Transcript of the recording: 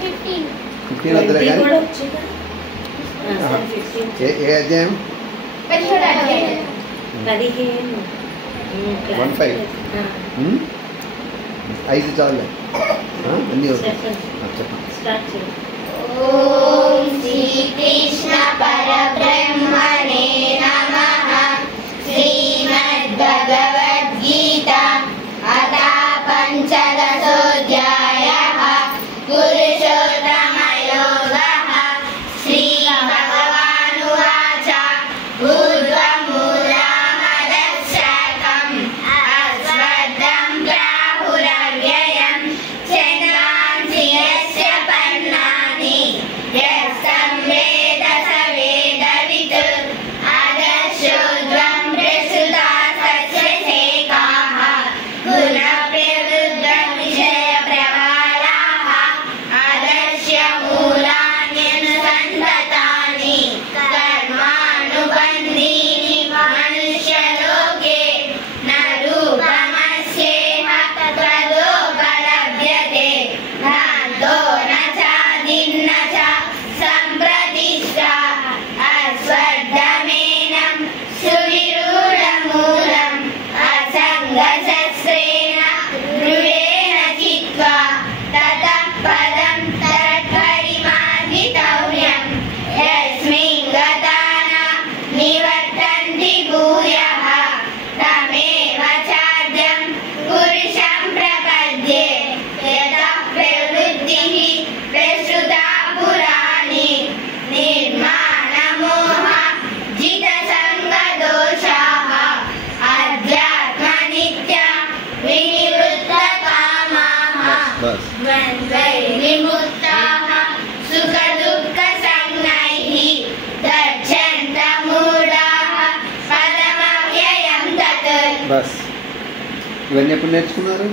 15 వద్దులే కానీ ఏ అధ్యాయం 15 5 చాలు అన్నీ చెప్పండి. ఓం శ్రీ కృష్ణ పరబ్రహ్మణే నమః. శ్రీమద్భగవద్గీత అథ పంచదశోऽధ్యాయः. పురుషోత్తమయోగः. శ్రీభగవానువాచ ఊర్ధ్వమూలమదశ్శకम् అశ్వత్థం ప్రాహురవ్యయం ఛందాంసి యస్య పర్ణాని యస్తం వేద స వేదవిత్ అదర్శోర్ధ్వం ప్రసుతాస్తస్య శేఖాః గుణప్రవృద్ధవిషయప్రవాళాః అదర్శ్య మూలాన్యనుసంధతాని కర్మానుబంధీని మనుష్యలోకే న రూపమస్యేహ తదోపలభ్యతే నాతో న చాదిన్న చ సంప్రతిష్ఠా అశ్వత్థమేనం సువిరూఢమూలం అసంగశస్త్రేణ దృఢేన చిత్వా తతః పదం తత్పరిమార్గితవ్యం యస్మిన్ గతా న నివర్తంతి భూయః తమేవ చాద్యం పురుషం ప్రపద్యే యతః ప్రవృత్తిః ప్రసృతా పురాణి నిర్మాణమోహ జితసంగదోషాః అధ్యాత్మనిత్య వినివృత్తకామాః బస్ ద్వంద్వైర్విముక్తాః సుఖదుఃఖసంజ్ఞైః గచ్చन्तమూఢాః పదమవ్యయం తత్. బస్ ఇవన్నీ ఎప్పుడు నేర్చుకున్నారు?